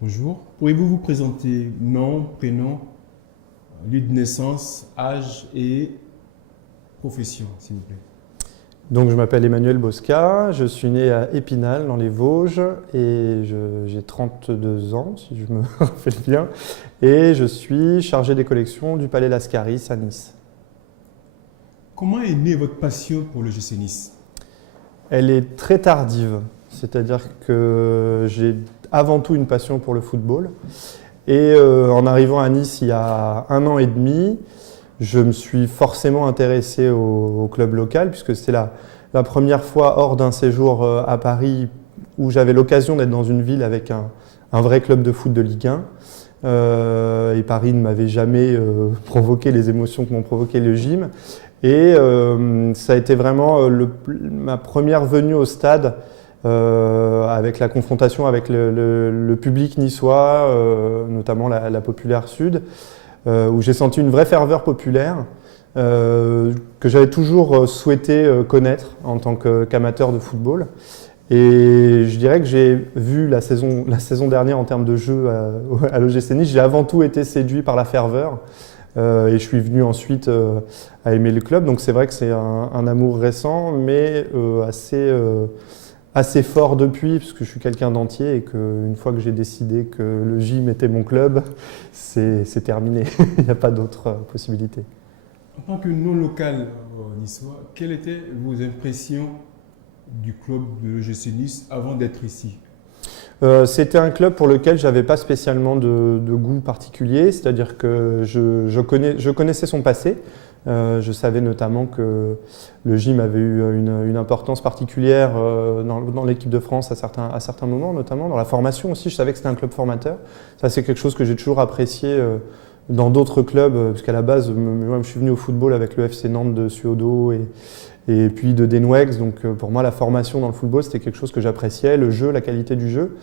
Bonjour. Pourriez-vous vous présenter nom, prénom, lieu de naissance, âge et profession, s'il vous plaît? Donc, je m'appelle Emmanuel Bosca, je suis né à Épinal dans les Vosges et j'ai 32 ans, si je me rappelle bien, et je suis chargé des collections du Palais Lascaris à Nice. Comment est née votre passion pour le GC Nice? Elle est très tardive, c'est-à-dire que j'ai avant tout une passion pour le football et en arrivant à Nice il y a 1 an et demi, je me suis forcément intéressé au club local puisque c'était la première fois hors d'un séjour à Paris où j'avais l'occasion d'être dans une ville avec un vrai club de foot de Ligue 1. Et Paris ne m'avait jamais provoqué les émotions que m'ont provoqué le gym. Et ça a été vraiment ma première venue au stade avec la confrontation avec le public niçois, notamment la Populaire Sud, où j'ai senti une vraie ferveur populaire que j'avais toujours souhaité connaître en tant qu'amateur de football. Et je dirais que j'ai vu la saison dernière en termes de jeu à l'OGC Nice, j'ai avant tout été séduit par la ferveur. Et je suis venu ensuite à aimer le club. Donc c'est vrai que c'est un amour récent, mais assez fort depuis, parce que je suis quelqu'un d'entier et qu'une fois que j'ai décidé que le gym était mon club, c'est terminé. Il n'y a pas d'autre possibilité. En tant que non-local niçois, quelles étaient vos impressions du club de l'OGC Nice avant d'être ici? C'était un club pour lequel je n'avais pas spécialement de goût particulier, c'est-à-dire que je connaissais son passé. Je savais notamment que le gym avait eu une importance particulière dans l'équipe de France à certains moments, notamment dans la formation aussi. Je savais que c'était un club formateur. Ça, c'est quelque chose que j'ai toujours apprécié dans d'autres clubs, parce qu'à la base, moi, je suis venu au football avec le FC Nantes de Suodo et puis de Denwex. Donc pour moi, la formation dans le football, c'était quelque chose que j'appréciais, le jeu, la qualité du jeu.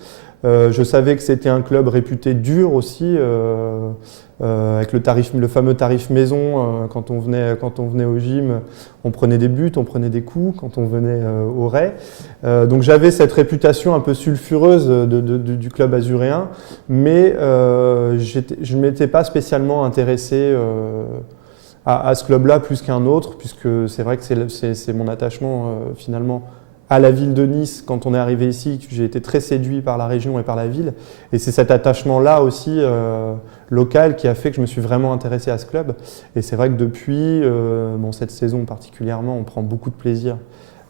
Je savais que c'était un club réputé dur aussi, avec le fameux tarif maison. Quand on venait au gym, on prenait des buts, on prenait des coups quand on venait au Ray. Donc j'avais cette réputation un peu sulfureuse du club azuréen, mais je ne m'étais pas spécialement intéressé à ce club-là plus qu'un autre, puisque c'est vrai que c'est mon attachement finalement à la ville de Nice. Quand on est arrivé ici, j'ai été très séduit par la région et par la ville. Et c'est cet attachement-là aussi local qui a fait que je me suis vraiment intéressé à ce club. Et c'est vrai que depuis, cette saison particulièrement, on prend beaucoup de plaisir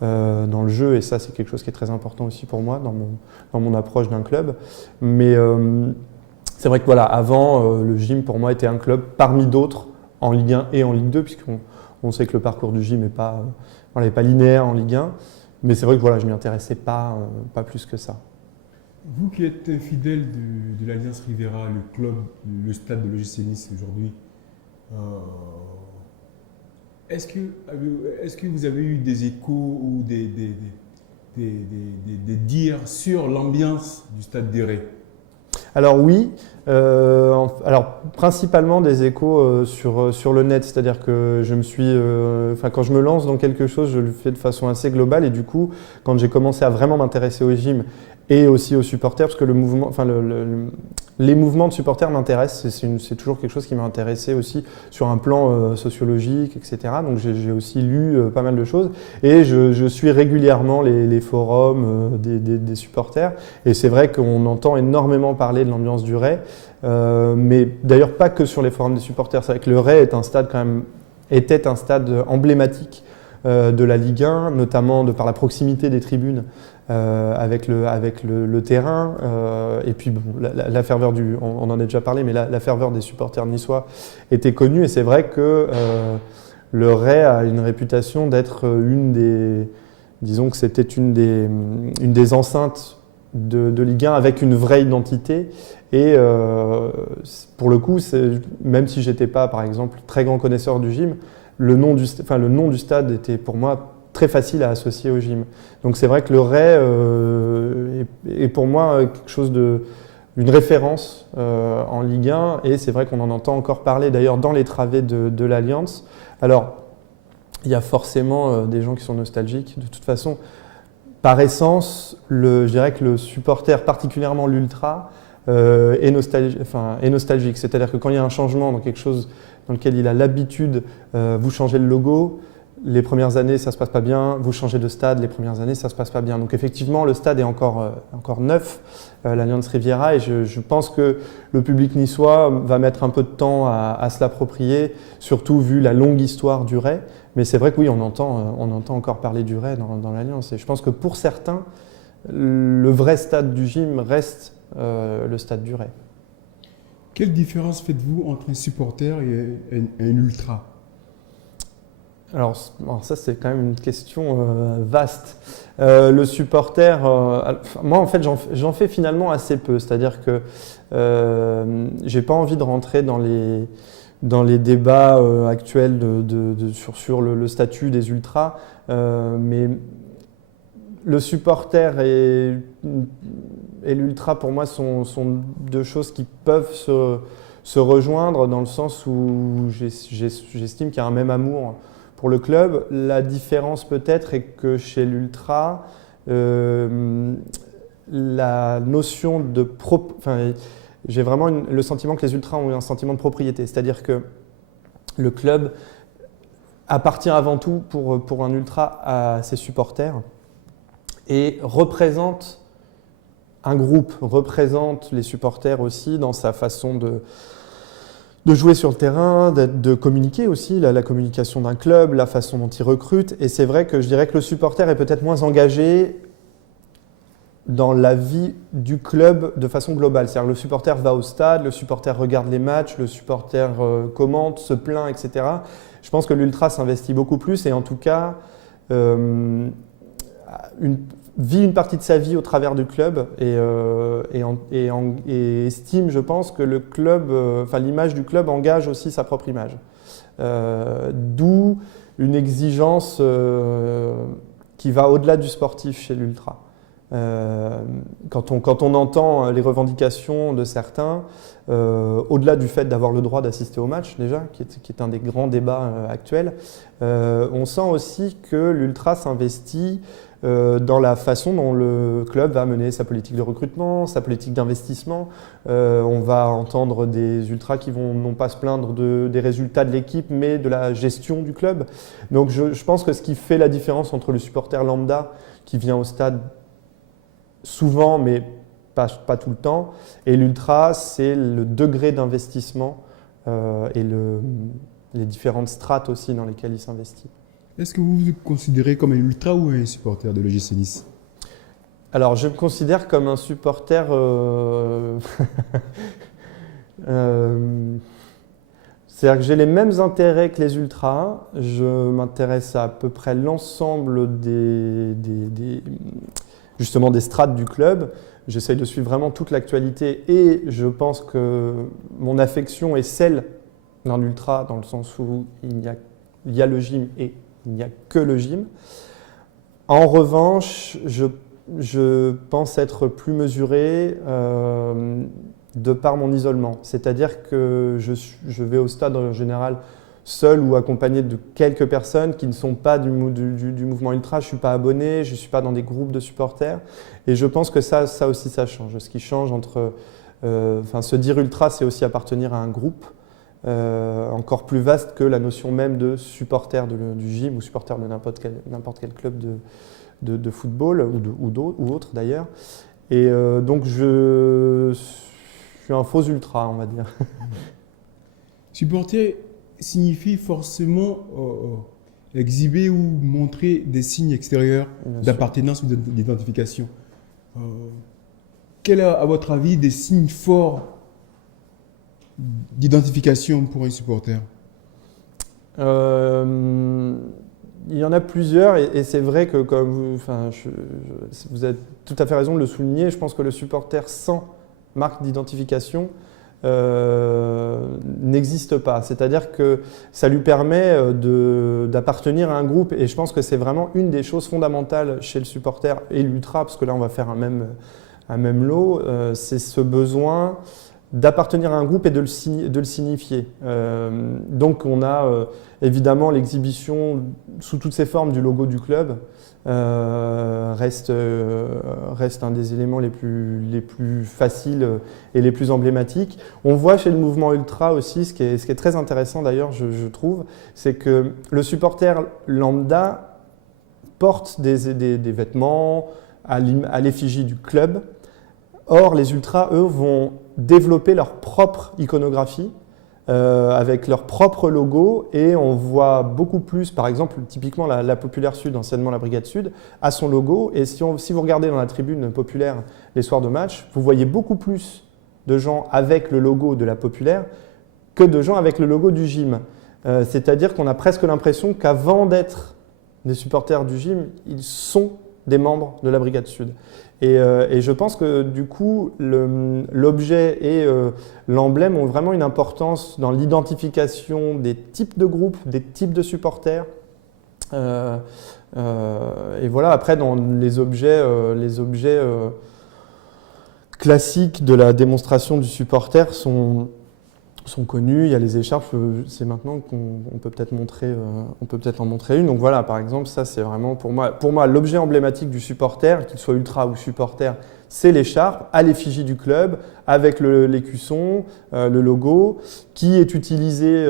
dans le jeu. Et ça, c'est quelque chose qui est très important aussi pour moi dans mon approche d'un club. Mais c'est vrai que voilà, avant, le gym pour moi était un club parmi d'autres en Ligue 1 et en Ligue 2, puisqu'on sait que le parcours du gym n'est pas linéaire en Ligue 1. Mais c'est vrai que voilà, je ne m'y intéressais pas plus que ça. Vous qui êtes un fidèle de l'Alliance Riviera, le club, le stade de l'OGC Nice aujourd'hui, est-ce que vous avez eu des échos ou des dires sur l'ambiance du stade des Rés? Alors oui, principalement des échos sur le net, c'est-à-dire que quand je me lance dans quelque chose, je le fais de façon assez globale et du coup, quand j'ai commencé à vraiment m'intéresser au gym et aussi aux supporters, parce que les mouvements de supporters m'intéressent, c'est toujours quelque chose qui m'a intéressé aussi sur un plan sociologique, etc. Donc j'ai aussi lu pas mal de choses et je suis régulièrement les forums des supporters et c'est vrai qu'on entend énormément parler de l'ambiance du Ray, mais d'ailleurs pas que sur les forums des supporters. C'est vrai que le Ray était un stade emblématique de la Ligue 1, notamment par la proximité des tribunes avec le terrain, et puis bon, la ferveur on en a déjà parlé, mais la ferveur des supporters niçois était connue, et c'est vrai que le Ray a une réputation d'être disons que c'était une des enceintes de Ligue 1 avec une vraie identité. Et pour le coup, même si j'étais pas, par exemple, très grand connaisseur du gym, le nom du stade était pour moi très facile à associer au gym. Donc c'est vrai que le Ray est pour moi quelque chose une référence en Ligue 1 et c'est vrai qu'on en entend encore parler d'ailleurs dans les travées de l'Alliance. Alors il y a forcément des gens qui sont nostalgiques. De toute façon, par essence, je dirais que le supporter, particulièrement l'ultra, est nostalgique. C'est-à-dire que quand il y a un changement dans quelque chose dans lequel il a l'habitude, vous changez le logo, les premières années ça ne se passe pas bien, vous changez de stade, les premières années ça ne se passe pas bien. Donc effectivement le stade est encore neuf, l'Allianz Riviera, et je pense que le public niçois va mettre un peu de temps à se l'approprier, surtout vu la longue histoire du Ray. Mais c'est vrai que oui, on entend encore parler du Ray dans l'Allianz. Et je pense que pour certains, le vrai stade du gym reste le stade du Ray. Quelle différence faites-vous entre un supporter et un ultra? Alors ça, c'est quand même une question vaste. Le supporter, moi en fait, j'en fais finalement assez peu. C'est-à-dire que j'ai pas envie de rentrer dans les débats actuels sur le statut des ultras, mais le supporter et l'ultra, pour moi, sont deux choses qui peuvent se rejoindre dans le sens où j'estime qu'il y a un même amour pour le club. La différence peut-être est que chez l'ultra, la notion de j'ai vraiment le sentiment que les ultras ont un sentiment de propriété, c'est-à-dire que le club appartient avant tout pour un ultra à ses supporters et représente un groupe, représente les supporters aussi dans sa façon de jouer sur le terrain, de communiquer aussi, la communication d'un club, la façon dont il recrute. Et c'est vrai que je dirais que le supporter est peut-être moins engagé dans la vie du club de façon globale. C'est-à-dire que le supporter va au stade, le supporter regarde les matchs, le supporter commente, se plaint, etc. Je pense que l'ultra s'investit beaucoup plus et en tout cas vit une partie de sa vie au travers du club et estime, je pense, que le club, l'image du club engage aussi sa propre image. D'où une exigence qui va au-delà du sportif chez l'ultra. Quand on entend les revendications de certains, au-delà du fait d'avoir le droit d'assister au match déjà, qui est un des grands débats actuels, on sent aussi que l'ultra s'investit dans la façon dont le club va mener sa politique de recrutement, sa politique d'investissement. On va entendre des ultras qui vont non pas se plaindre des résultats de l'équipe, mais de la gestion du club. Donc je pense que ce qui fait la différence entre le supporter lambda qui vient au stade souvent, mais pas tout le temps, et l'ultra, c'est le degré d'investissement et les différentes strates aussi dans lesquelles il s'investit. Est-ce que vous vous considérez comme un ultra ou un supporter de l'OGC Nice? Alors, je me considère comme un supporter. C'est-à-dire que j'ai les mêmes intérêts que les ultras. Je m'intéresse à peu près l'ensemble justement des strates du club. J'essaye de suivre vraiment toute l'actualité et je pense que mon affection est celle d'un ultra dans le sens où il y a le gym et il n'y a que le gym. En revanche, je pense être plus mesuré de par mon isolement. C'est-à-dire que je vais au stade en général seul ou accompagné de quelques personnes qui ne sont pas du mouvement ultra. Je ne suis pas abonné, je ne suis pas dans des groupes de supporters. Et je pense que ça aussi, ça change. Ce qui change entre… se dire ultra, c'est aussi appartenir à un groupe. Encore plus vaste que la notion même de supporter du gym ou supporter de n'importe quel club de football ou autre d'ailleurs. Et donc je suis un faux ultra, on va dire. Supporter signifie forcément exhiber ou montrer des signes extérieurs d'appartenance ou d'identification. Quels, à votre avis, des signes forts d'identification pour un supporter? Il y en a plusieurs et c'est vrai que comme vous avez tout à fait raison de le souligner, je pense que le supporter sans marque d'identification n'existe pas. C'est-à-dire que ça lui permet d'appartenir à un groupe et je pense que c'est vraiment une des choses fondamentales chez le supporter et l'ultra, parce que là on va faire un même lot, c'est ce besoin d'appartenir à un groupe et de le signifier. Donc on a évidemment l'exhibition sous toutes ses formes du logo du club, reste un des éléments les plus faciles et les plus emblématiques. On voit chez le mouvement ultra aussi, ce qui est très intéressant d'ailleurs, je trouve, c'est que le supporter lambda porte des vêtements à l'effigie du club. Or, les ultras, eux, vont développer leur propre iconographie avec leur propre logo et on voit beaucoup plus, par exemple, typiquement la Populaire Sud, anciennement la Brigade Sud, a son logo et si vous regardez dans la tribune populaire les soirs de match, vous voyez beaucoup plus de gens avec le logo de la Populaire que de gens avec le logo du gym. C'est-à-dire qu'on a presque l'impression qu'avant d'être des supporters du gym, ils sont des membres de la Brigade Sud. Et je pense que du coup, l'objet et l'emblème ont vraiment une importance dans l'identification des types de groupes, des types de supporters. Et voilà, après, dans les objets classiques de la démonstration du supporter sont connus. Il y a les écharpes, c'est maintenant qu'on peut peut-être en montrer une. Donc voilà, par exemple, ça c'est vraiment pour moi l'objet emblématique du supporter, qu'il soit ultra ou supporter, c'est l'écharpe à l'effigie du club, avec l'écusson, le logo, qui est utilisé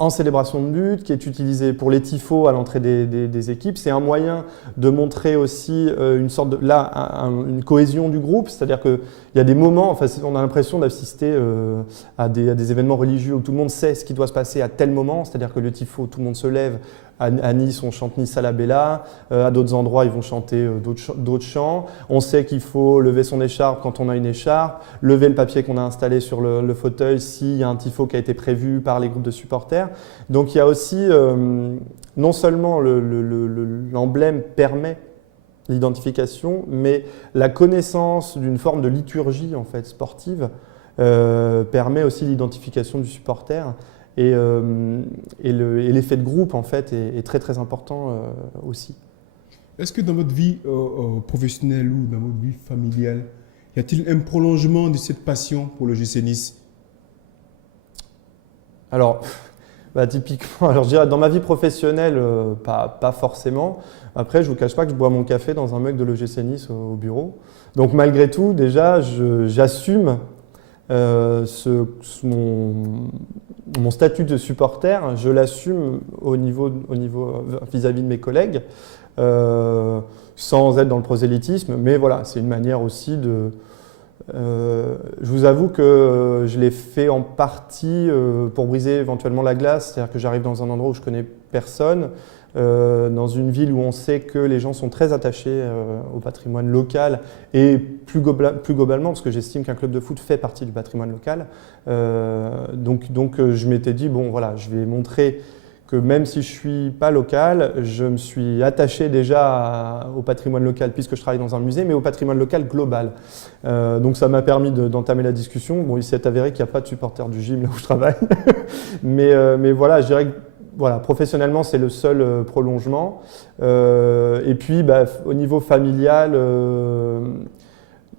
en célébration de but, qui est utilisé pour les tifos à l'entrée des équipes. C'est un moyen de montrer aussi une cohésion du groupe, c'est-à-dire qu'il y a des moments, enfin, on a l'impression d'assister à des événements religieux où tout le monde sait ce qui doit se passer à tel moment, c'est-à-dire que le tifo, tout le monde se lève. À Nice, on chante Nice à la Bella. À d'autres endroits, ils vont chanter d'autres chants. On sait qu'il faut lever son écharpe quand on a une écharpe, lever le papier qu'on a installé sur le fauteuil s'il y a un tifo qui a été prévu par les groupes de supporters. Donc il y a aussi, non seulement l'emblème permet l'identification, mais la connaissance d'une forme de liturgie en fait, sportive permet aussi l'identification du supporter. Et l'effet de groupe, en fait, est très, très important aussi. Est-ce que dans votre vie professionnelle ou dans votre vie familiale, y a-t-il un prolongement de cette passion pour le GC Nice? Alors, typiquement, je dirais dans ma vie professionnelle, pas forcément. Après, je ne vous cache pas que je bois mon café dans un mug de l'OGC Nice au bureau. Donc, malgré tout, déjà, j'assume mon statut de supporter, je l'assume vis-à-vis de mes collègues, sans être dans le prosélytisme, mais voilà, c'est une manière aussi de... je vous avoue que je l'ai fait en partie pour briser éventuellement la glace, c'est-à-dire que j'arrive dans un endroit où je connais personne, dans une ville où on sait que les gens sont très attachés au patrimoine local et plus globalement, parce que j'estime qu'un club de foot fait partie du patrimoine local. Donc je m'étais dit, bon voilà, je vais montrer que même si je ne suis pas local, je me suis attaché déjà au patrimoine local puisque je travaille dans un musée, mais au patrimoine local global. Donc ça m'a permis d'entamer la discussion. Bon, il s'est avéré qu'il n'y a pas de supporters du gym là où je travaille, mais voilà, je dirais que voilà, professionnellement, c'est le seul prolongement. Et puis, au niveau familial,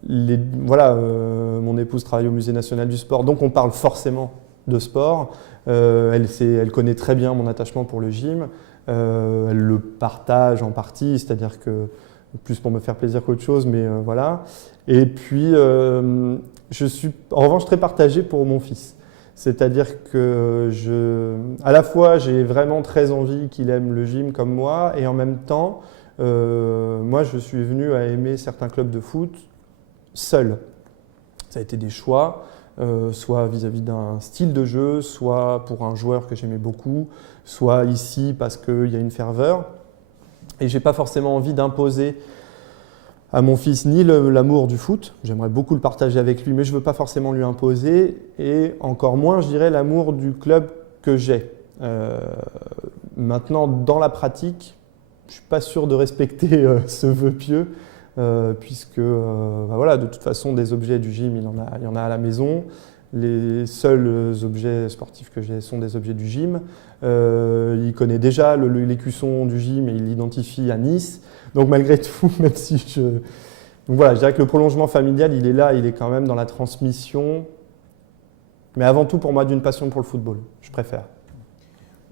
mon épouse travaille au Musée national du sport, donc on parle forcément de sport. Elle connaît très bien mon attachement pour le gym. Elle le partage en partie, c'est-à-dire que plus pour me faire plaisir qu'autre chose, mais voilà. Et puis, je suis en revanche très partagé pour mon fils. C'est-à-dire que à la fois, j'ai vraiment très envie qu'il aime le gym comme moi, et en même temps, moi, je suis venu à aimer certains clubs de foot seul. Ça a été des choix, soit vis-à-vis d'un style de jeu, soit pour un joueur que j'aimais beaucoup, soit ici parce qu'il y a une ferveur. Et je n'ai pas forcément envie d'imposer à mon fils ni l'amour du foot, j'aimerais beaucoup le partager avec lui, mais je ne veux pas forcément lui imposer, et encore moins, je dirais, l'amour du club que j'ai. Maintenant, dans la pratique, je ne suis pas sûr de respecter ce vœu pieux, puisque voilà, de toute façon, des objets du gym, il y en a à la maison. Les seuls objets sportifs que j'ai sont des objets du gym. Il connaît déjà l'écusson du gym et il l'identifie à Nice. Donc malgré tout, même si Donc voilà, je dirais que le prolongement familial, il est là, il est quand même dans la transmission, mais avant tout pour moi d'une passion pour le football, je préfère.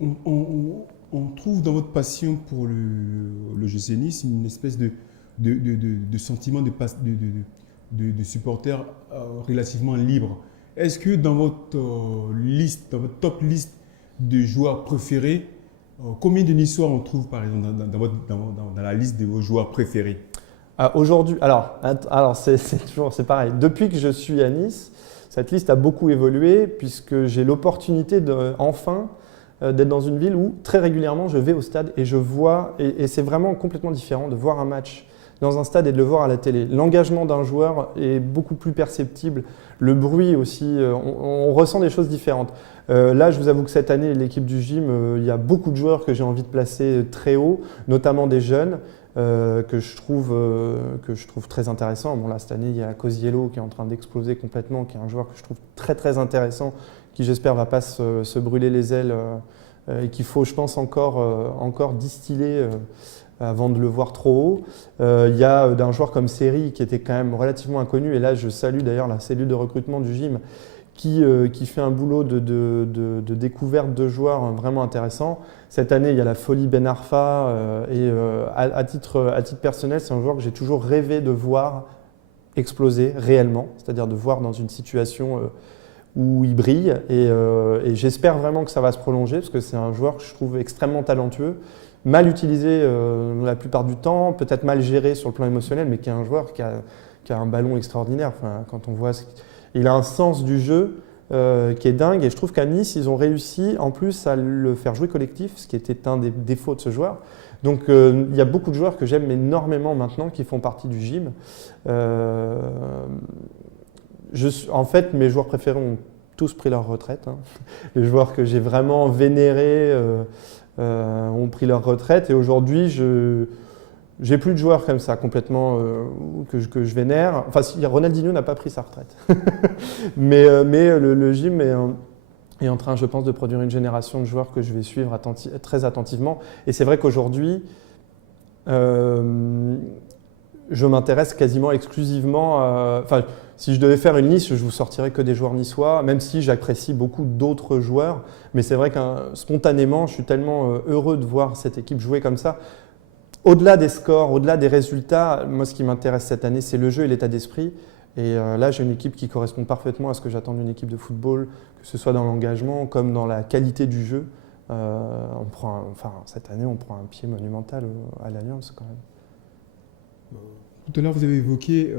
On trouve dans votre passion pour le GC Nice une espèce de sentiment de supporter relativement libre. Est-ce que dans votre liste, dans votre top liste de joueurs préférés, combien de Niçois on trouve par exemple dans la liste de vos joueurs préférés? Aujourd'hui, alors c'est pareil. Depuis que je suis à Nice, cette liste a beaucoup évolué puisque j'ai l'opportunité enfin d'être dans une ville où très régulièrement je vais au stade et je vois, et c'est vraiment complètement différent de voir un match dans un stade et de le voir à la télé. L'engagement d'un joueur est beaucoup plus perceptible, le bruit aussi, on ressent des choses différentes. Là, je vous avoue que cette année, l'équipe du gym, il y a beaucoup de joueurs que j'ai envie de placer très haut, notamment des jeunes que je trouve très intéressants. Bon, là, cette année, il y a Cosiello qui est en train d'exploser complètement, qui est un joueur que je trouve très très intéressant, qui j'espère ne va pas se brûler les ailes et qu'il faut, je pense, encore distiller avant de le voir trop haut. Il y a d'un joueur comme Seri qui était quand même relativement inconnu, et là je salue d'ailleurs la cellule de recrutement du gym qui fait un boulot de découverte de joueurs vraiment intéressant. Cette année, il y a la folie Ben Arfa et à titre personnel, c'est un joueur que j'ai toujours rêvé de voir exploser réellement, c'est-à-dire de voir dans une situation où il brille, et j'espère vraiment que ça va se prolonger parce que c'est un joueur que je trouve extrêmement talentueux, mal utilisé la plupart du temps, peut-être mal géré sur le plan émotionnel, mais qui est un joueur qui a un ballon extraordinaire. Enfin, quand on voit, il a un sens du jeu qui est dingue, et je trouve qu'à Nice, ils ont réussi en plus à le faire jouer collectif, ce qui était un des défauts de ce joueur. Donc il y a beaucoup de joueurs que j'aime énormément maintenant qui font partie du gym. En fait, mes joueurs préférés ont tous pris leur retraite. Les joueurs que j'ai vraiment vénérés ont pris leur retraite, et aujourd'hui, j'ai plus de joueurs comme ça complètement que je vénère. Enfin, Ronaldinho n'a pas pris sa retraite. mais le gym est en train, je pense, de produire une génération de joueurs que je vais suivre très attentivement. Et c'est vrai qu'aujourd'hui, je m'intéresse quasiment exclusivement enfin, si je devais faire une liste, je vous sortirais que des joueurs niçois, même si j'apprécie beaucoup d'autres joueurs. Mais c'est vrai que spontanément, je suis tellement heureux de voir cette équipe jouer comme ça. Au-delà des scores, au-delà des résultats, moi, ce qui m'intéresse cette année, c'est le jeu et l'état d'esprit. Et là, j'ai une équipe qui correspond parfaitement à ce que j'attends d'une équipe de football, que ce soit dans l'engagement comme dans la qualité du jeu. Cette année, on prend un pied monumental à l'Alliance quand même. Tout à l'heure, vous avez évoqué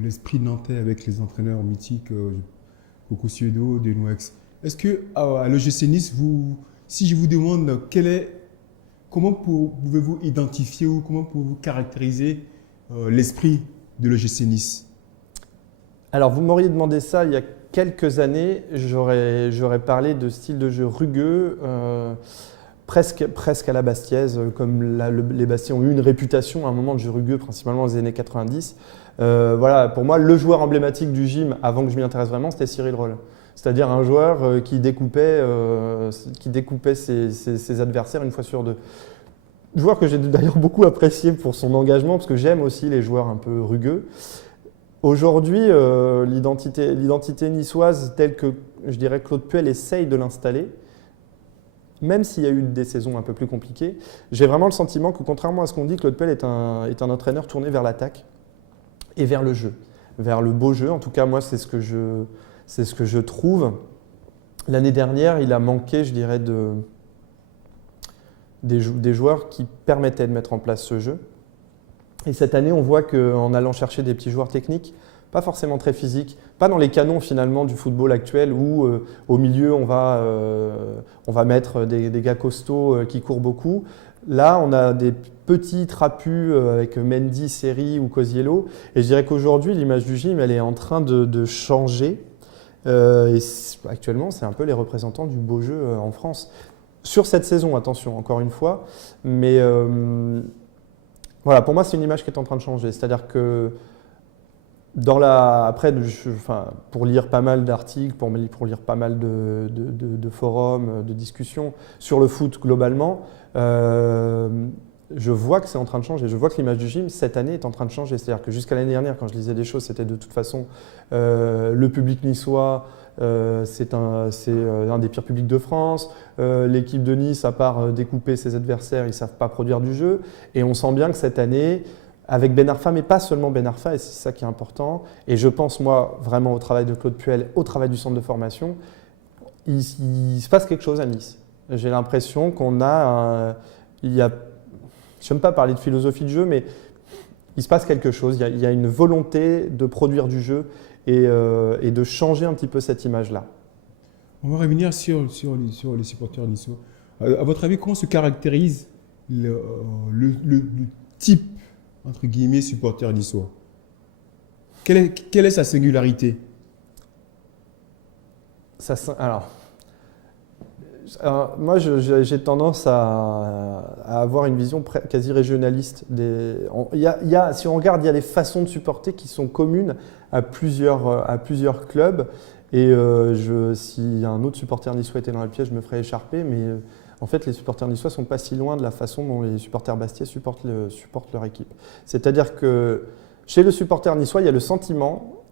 l'esprit nantais avec les entraîneurs mythiques Coco Suedo, Denouex. Est-ce qu'à l'OGC Nice, si je vous demande comment pouvez-vous identifier ou comment pouvez-vous caractériser l'esprit de l'OGC Nice? Alors, vous m'auriez demandé ça il y a quelques années, j'aurais parlé de style de jeu rugueux, presque à la Bastiaise, comme les Bastiais ont eu une réputation à un moment de jeu rugueux, principalement dans les années 90. Voilà, pour moi, le joueur emblématique du gym, avant que je m'y intéresse vraiment, c'était Cyril Roll. C'est-à-dire un joueur qui découpait ses adversaires une fois sur deux. Joueur que j'ai d'ailleurs beaucoup apprécié pour son engagement, parce que j'aime aussi les joueurs un peu rugueux. Aujourd'hui, l'identité niçoise telle que, je dirais, Claude Puel essaye de l'installer, même s'il y a eu des saisons un peu plus compliquées, j'ai vraiment le sentiment que, contrairement à ce qu'on dit, Claude Puel est un entraîneur tourné vers l'attaque et vers le jeu, vers le beau jeu. En tout cas, moi, c'est ce que je trouve. L'année dernière, il a manqué, je dirais, des joueurs qui permettaient de mettre en place ce jeu. Et cette année, on voit qu'en allant chercher des petits joueurs techniques, pas forcément très physiques, pas dans les canons finalement du football actuel où au milieu on va mettre des gars costauds qui courent beaucoup. Là, on a des petits trapus avec Mendy, Seri ou Cosiello. Et je dirais qu'aujourd'hui, l'image du gym, elle est en train de changer. Et actuellement, c'est un peu les représentants du beau jeu en France. Sur cette saison, attention, encore une fois. Mais voilà, pour moi, c'est une image qui est en train de changer. C'est-à-dire que après, pour lire pas mal d'articles, pour lire pas mal de forums, de discussions sur le foot globalement, je vois que c'est en train de changer. Je vois que l'image du gym, cette année, est en train de changer. C'est-à-dire que jusqu'à l'année dernière, quand je lisais des choses, c'était de toute façon le public niçois, c'est un des pires publics de France. L'équipe de Nice, à part découper ses adversaires, ils ne savent pas produire du jeu. Et on sent bien que cette année, avec Ben Arfa, mais pas seulement Ben Arfa, et c'est ça qui est important, et je pense moi vraiment au travail de Claude Puel, au travail du centre de formation, il se passe quelque chose à Nice. J'ai l'impression qu'on a, je n'aime pas parler de philosophie de jeu, mais il se passe quelque chose, il y a une volonté de produire du jeu et de changer un petit peu cette image-là. On va revenir sur les supporters niçois. À votre avis, comment se caractérise le type, entre guillemets, supporter niçois? Quelle est sa singularité? Moi, j'ai tendance à avoir une vision quasi régionaliste. Si on regarde, il y a des façons de supporter qui sont communes à plusieurs clubs. Et si un autre supporter niçois était dans le piège, je me ferais écharper. Mais en fait, les supporters niçois ne sont pas si loin de la façon dont les supporters bastiais supportent leur équipe. C'est-à-dire que chez le supporter niçois, il y a le sentiment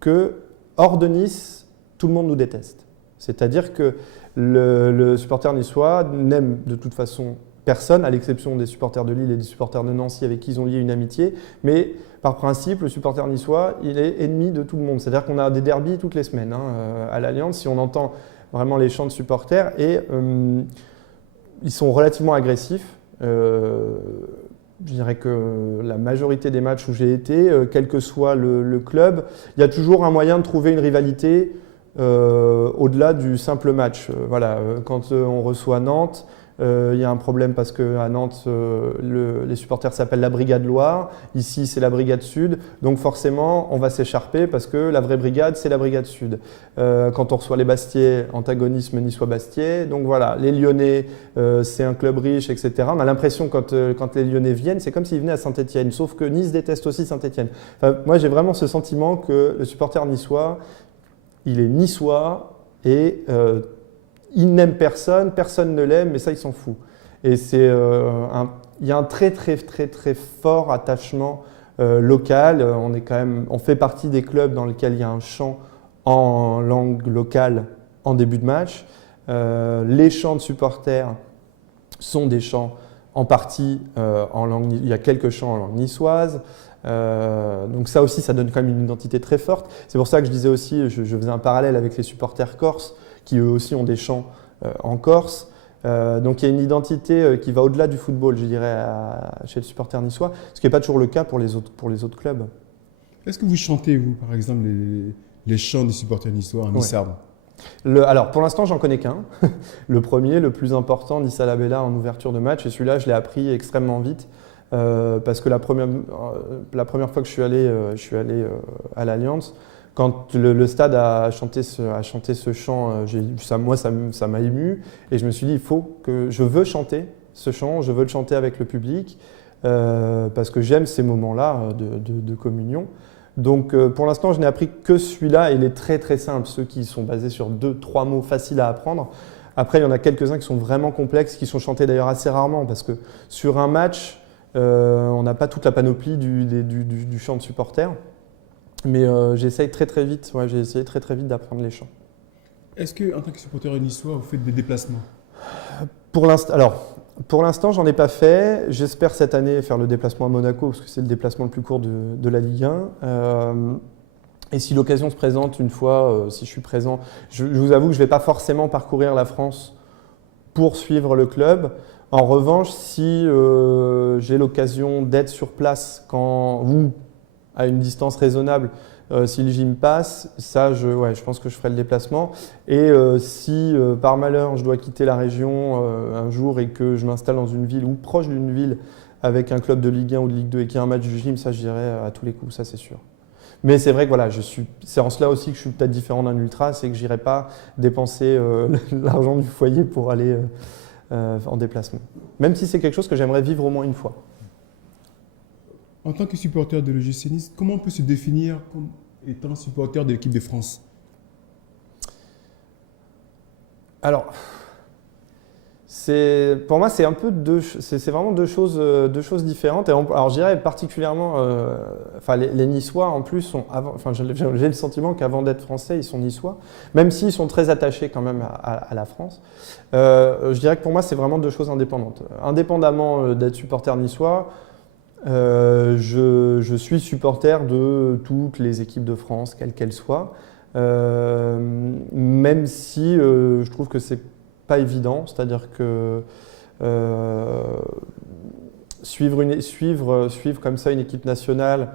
que hors de Nice, tout le monde nous déteste. C'est-à-dire que le supporter niçois n'aime de toute façon personne, à l'exception des supporters de Lille et des supporters de Nancy avec qui ils ont lié une amitié. Mais par principe, le supporter niçois, il est ennemi de tout le monde. C'est-à-dire qu'on a des derbies toutes les semaines à l'Alliance, si on entend vraiment les chants de supporters. Et ils sont relativement agressifs. Je dirais que la majorité des matchs où j'ai été, quel que soit le club, il y a toujours un moyen de trouver une rivalité au-delà du simple match. Quand on reçoit Nantes, il y a un problème parce qu'à Nantes, les supporters s'appellent la Brigade Loire. Ici, c'est la Brigade Sud. Donc forcément, on va s'écharper parce que la vraie brigade, c'est la Brigade Sud. Quand on reçoit les Bastiais, antagonisme niçois-Bastiais. Donc voilà, les Lyonnais, c'est un club riche, etc. On a l'impression quand les Lyonnais viennent, c'est comme s'ils venaient à Saint-Étienne. Sauf que Nice déteste aussi Saint-Étienne. Moi, j'ai vraiment ce sentiment que le supporter niçois, il est niçois et il n'aime personne, personne ne l'aime, mais ça, il s'en fout. Et il y a un très, très, très, très fort attachement local. On fait partie des clubs dans lesquels il y a un chant en langue locale en début de match. Les chants de supporters sont des chants en partie en langue. Il y a quelques chants en langue niçoise. Donc ça aussi, ça donne quand même une identité très forte. C'est pour ça que je disais aussi, je faisais un parallèle avec les supporters corses, qui eux aussi ont des chants en Corse. Donc il y a une identité qui va au-delà du football, je dirais, chez le supporter niçois, ce qui n'est pas toujours le cas pour les autres clubs. Est-ce que vous chantez, vous, par exemple, les chants des supporters niçois en nissarde? Alors pour l'instant, j'en connais qu'un. Le premier, le plus important, Nissa la Bella en ouverture de match, et celui-là, je l'ai appris extrêmement vite. Parce que la première fois que je suis allé à l'Alliance, quand le stade a chanté ce chant, ça m'a ému et je me suis dit, je veux chanter ce chant, je veux le chanter avec le public parce que j'aime ces moments-là de communion. Donc pour l'instant, je n'ai appris que celui-là et il est très très simple, ceux qui sont basés sur 2-3 mots faciles à apprendre. Après, il y en a quelques-uns qui sont vraiment complexes, qui sont chantés d'ailleurs assez rarement parce que sur un match, on n'a pas toute la panoplie du chant de supporter, mais j'essaye très très vite. J'ai essayé très très vite d'apprendre les chants. Est-ce que, en tant que supporter niçois, vous faites des déplacements? Pour l'instant, j'en ai pas fait. J'espère cette année faire le déplacement à Monaco parce que c'est le déplacement le plus court de la Ligue 1. Et si l'occasion se présente une fois, si je suis présent, je vous avoue que je ne vais pas forcément parcourir la France pour suivre le club. En revanche, si j'ai l'occasion d'être sur place ou à une distance raisonnable, si le gym passe, ça, je pense que je ferai le déplacement. Et si par malheur, je dois quitter la région un jour et que je m'installe dans une ville ou proche d'une ville avec un club de Ligue 1 ou de Ligue 2 et qu'il y a un match du gym, ça, j'irai à tous les coups, ça c'est sûr. Mais c'est vrai que c'est en cela aussi que je suis peut-être différent d'un ultra, c'est que je n'irai pas dépenser l'argent du foyer pour aller en déplacement. Même si c'est quelque chose que j'aimerais vivre au moins une fois. En tant que supporter de l'OGC Nice, comment on peut se définir comme étant supporter de l'équipe de France? Alors, Pour moi, c'est un peu c'est vraiment deux choses différentes. Alors, je dirais particulièrement, les Niçois en plus j'ai le sentiment qu'avant d'être français, ils sont Niçois, même s'ils sont très attachés quand même à la France. Je dirais que pour moi, c'est vraiment deux choses indépendantes. Indépendamment d'être supporter niçois, je suis supporter de toutes les équipes de France, quelles qu'elles soient, même si je trouve que c'est pas évident, c'est-à-dire que suivre comme ça une équipe nationale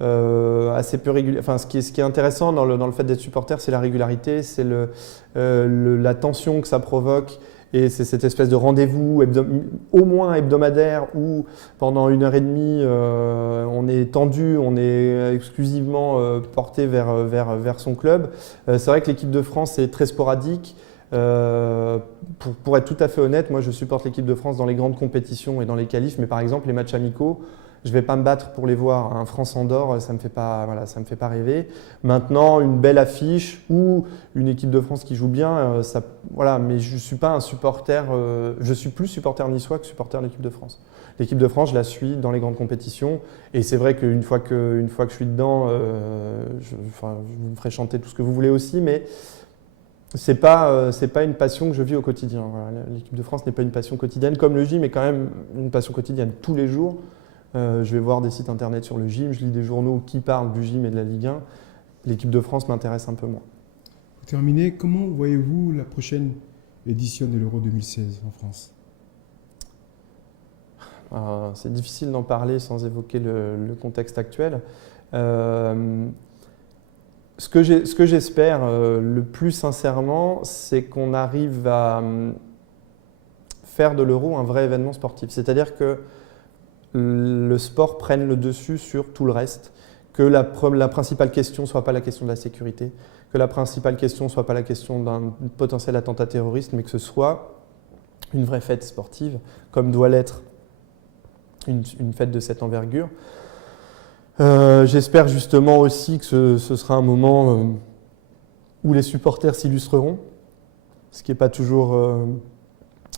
assez peu régulière. Enfin, ce qui est intéressant dans le fait d'être supporter, c'est la régularité, c'est la tension que ça provoque. Et c'est cette espèce de rendez-vous au moins hebdomadaire où pendant 1h30 on est tendu, on est exclusivement porté vers son club. C'est vrai que l'équipe de France est très sporadique. Pour être tout à fait honnête, moi je supporte l'équipe de France dans les grandes compétitions et dans les qualifs, mais par exemple les matchs amicaux, je ne vais pas me battre pour les voir. Un France-Andorre, ça me fait pas rêver. Maintenant, une belle affiche ou une équipe de France qui joue bien, mais je ne suis pas un supporter. Je suis plus supporter niçois que supporter de l'équipe de France. L'équipe de France, je la suis dans les grandes compétitions. Et c'est vrai qu'une fois que je suis dedans, je me ferai chanter tout ce que vous voulez aussi, mais c'est pas une passion que je vis au quotidien. Voilà, l'équipe de France n'est pas une passion quotidienne, comme le gym est quand même une passion quotidienne tous les jours. Je vais voir des sites internet sur le gym, je lis des journaux qui parlent du gym et de la Ligue 1. L'équipe de France m'intéresse un peu moins. Pour terminer, comment voyez-vous la prochaine édition de l'Euro 2016 en France ? C'est difficile d'en parler sans évoquer le contexte actuel. Ce que j'espère le plus sincèrement, c'est qu'on arrive à faire de l'Euro un vrai événement sportif. C'est-à-dire que le sport prenne le dessus sur tout le reste, que la principale question ne soit pas la question de la sécurité, que la principale question ne soit pas la question d'un potentiel attentat terroriste, mais que ce soit une vraie fête sportive, comme doit l'être une fête de cette envergure. J'espère justement aussi que ce sera un moment où les supporters s'illustreront, ce qui n'est pas toujours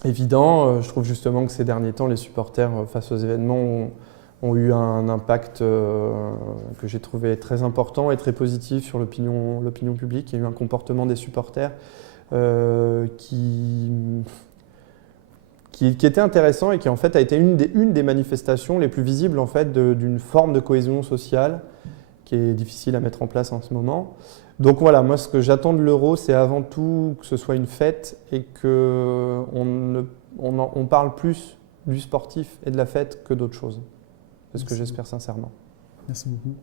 évident. Je trouve justement que ces derniers temps, les supporters face aux événements ont eu un impact que j'ai trouvé très important et très positif sur l'opinion publique. Il y a eu un comportement des supporters qui était intéressant et qui en fait a été une des manifestations les plus visibles en fait d'une forme de cohésion sociale qui est difficile à mettre en place en ce moment. Donc voilà, moi ce que j'attends de l'Euro, c'est avant tout que ce soit une fête et qu'on parle plus du sportif et de la fête que d'autres choses. C'est ce que j'espère sincèrement. Merci beaucoup.